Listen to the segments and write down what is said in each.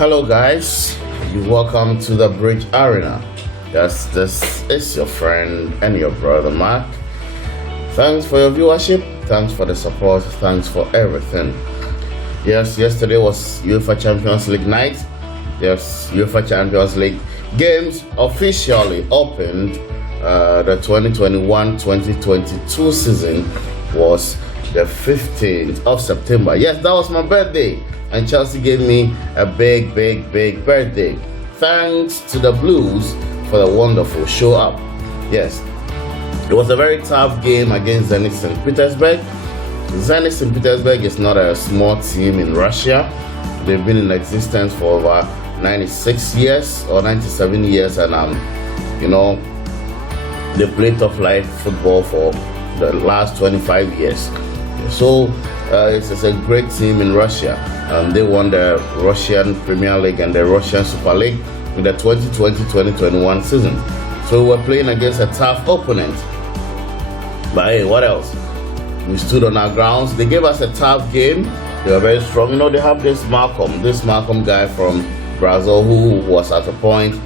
Hello guys, you welcome to the Bridge Arena. Yes, this is your friend and your brother Mark. Thanks for your viewership, thanks for the support, thanks for everything. Yes, yesterday was Uefa Champions League night. Yes, Uefa Champions League games officially opened. The 2021-2022 season was the 15th of September. Yes, that was my birthday. And Chelsea gave me a big birthday. Thanks to the Blues for the wonderful show up. Yes, it was a very tough game against Zenith St. Petersburg. Zenith St. Petersburg is not a small team in Russia. They've been in existence for over 96 years or 97 years, and they played top flight football for the last 25 years. So it's a great team in Russia. They won the Russian Premier League and the Russian Super League in the 2020-2021 season. So we were playing against a tough opponent. But hey, what else? We stood on our grounds. They gave us a tough game. They were very strong. They have this Malcolm guy from Brazil who was at a point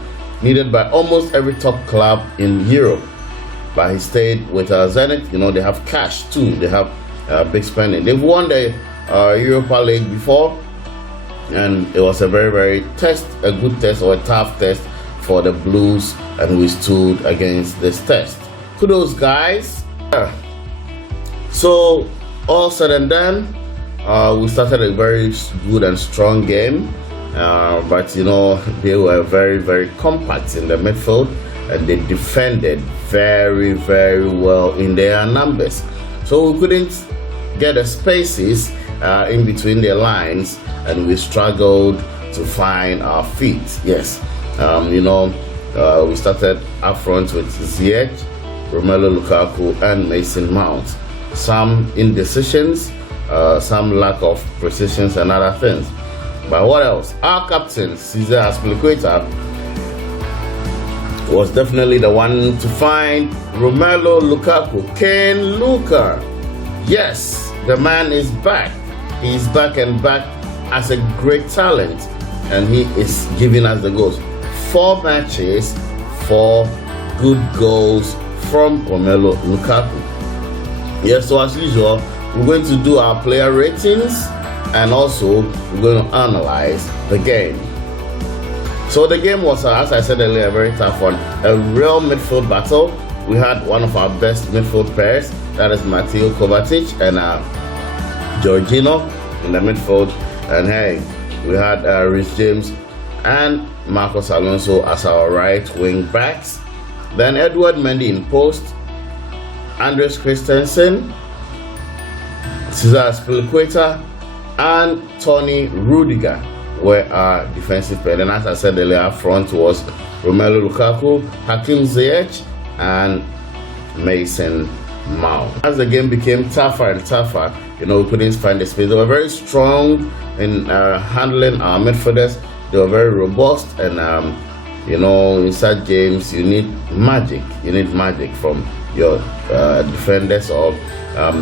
needed by almost every top club in Europe. But he stayed with Zenith. They have cash too. They have big spending. They've won the Europa League before, and it was a very good test or a tough test for the Blues, and we stood against this test. Kudos, guys. So all said and done, we started a very good and strong game, but they were very compact in the midfield, and they defended very well in their numbers. So we couldn't get the spaces in between the lines, and we struggled to find our feet. Yes, we started up front with Zenith, Romelu Lukaku, and Mason Mount. Some indecisions, some lack of precisions, and other things. But what else? Our captain, Cesar Azpilicueta, was definitely the one to find Romelu Lukaku. Ken Luka. Yes, the man is back. He's back as a great talent, and he is giving us the goals. 4 matches, 4 good goals from Romelu Lukaku. Yes, so as usual, we're going to do our player ratings, and also we're going to analyze the game. So the game was, as I said earlier, a very tough one. A real midfield battle. We had one of our best midfield pairs, that is Mateo Kovacic and Jorginho in the midfield. And hey, we had Rhys James and Marcos Alonso as our right wing backs. Then Edouard Mendy in post, Andres Christensen, Cesar Azpilicueta, and Tony Rudiger were our defensive pair. And as I said earlier, up front was Romelu Lukaku, Hakim Ziyech, and Mason Mount. As the game became tougher and tougher, we couldn't find the space. They were very strong in handling our midfielders. They were very robust, and in such games you need magic. You need magic from your defenders or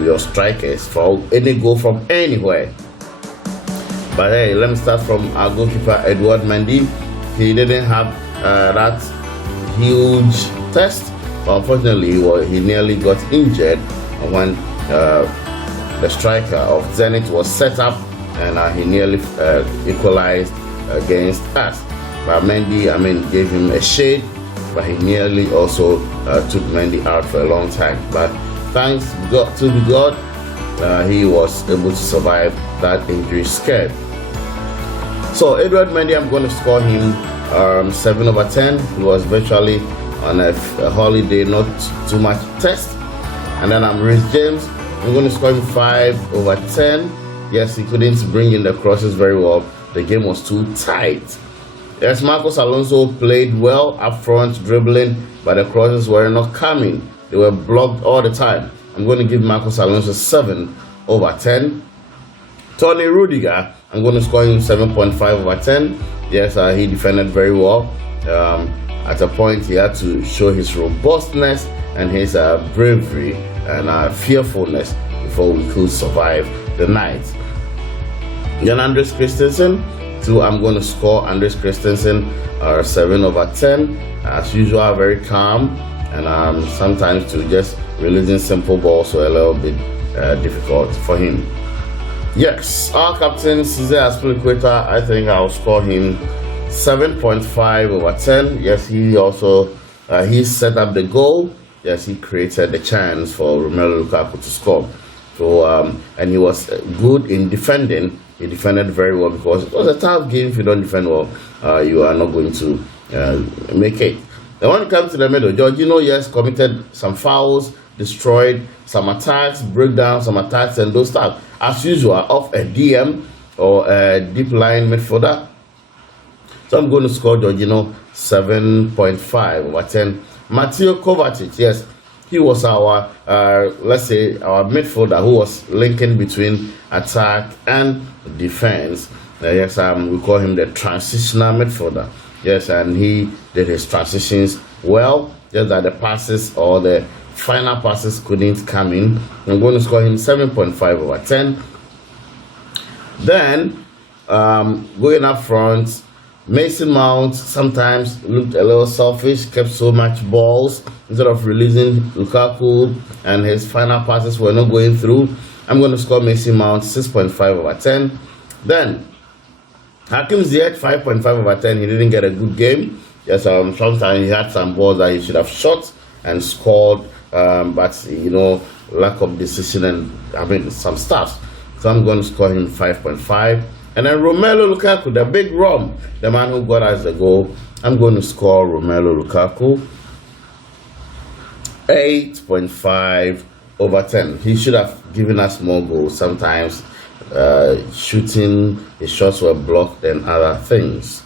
your strikers for any goal from anywhere. But hey, let me start from our goalkeeper Edouard Mendy. He didn't have that huge test. Unfortunately, he nearly got injured when the striker of Zenith was set up, and he nearly equalized against us. But Mendy, gave him a shade, but he nearly also took Mendy out for a long time. But thanks to God, he was able to survive that injury scare. So Edouard Mendy, I'm going to score him 7/10. He was virtually on a holiday, not too much test. And then Rhys James, I'm going to score him 5/10. Yes, he couldn't bring in the crosses very well. The game was too tight. Yes, Marcos Alonso played well up front, dribbling, but the crosses were not coming. They were blocked all the time. I'm going to give Marcos Alonso 7/10. Tony Rudiger, I'm going to score him 7.5/10. Yes, he defended very well. At a point, he had to show his robustness and his bravery and fearfulness before we could survive the night. Jan Andres Christensen, 2, I'm going to score Andres Christensen 7/10. As usual, very calm, and sometimes to just releasing simple balls, so a little bit difficult for him. Yes, our captain Cesar Azpilicueta, I think I'll score him 7.5/10. Yes, he also he set up the goal. Yes, he created the chance for Romelu Lukaku to score. So and he was good in defending. He defended very well, because it was a tough game. If you don't defend well, you are not going to make it. Then when it comes to the middle, Jorginho, yes, committed some fouls, destroyed some attacks, broke down some attacks, and those stuff. As usual, off a DM or a deep line midfielder. So I'm going to score Jorginho 7.5/10. Mateo Kovacic, yes, he was our, let's say, our midfielder who was linking between attack and defense. Yes, we call him the transitional midfielder. Yes, and he did his transitions well. Just that the passes or the final passes couldn't come in. I'm going to score him 7.5/10. Then, going up front, Mason Mount sometimes looked a little selfish, kept so much balls instead of releasing Lukaku, and his final passes were not going through. I'm going to score Mason Mount 6.5/10. Then Hakim Ziyech 5.5/10. He didn't get a good game. Yes, sometimes he had some balls that he should have shot and scored, but lack of decision and some stuff. So I'm going to score him 5.5. And then Romelu Lukaku, the big Rom, the man who got us the goal, I'm going to score Romelu Lukaku 8.5/10. He should have given us more goals. Sometimes shooting, his shots were blocked and other things.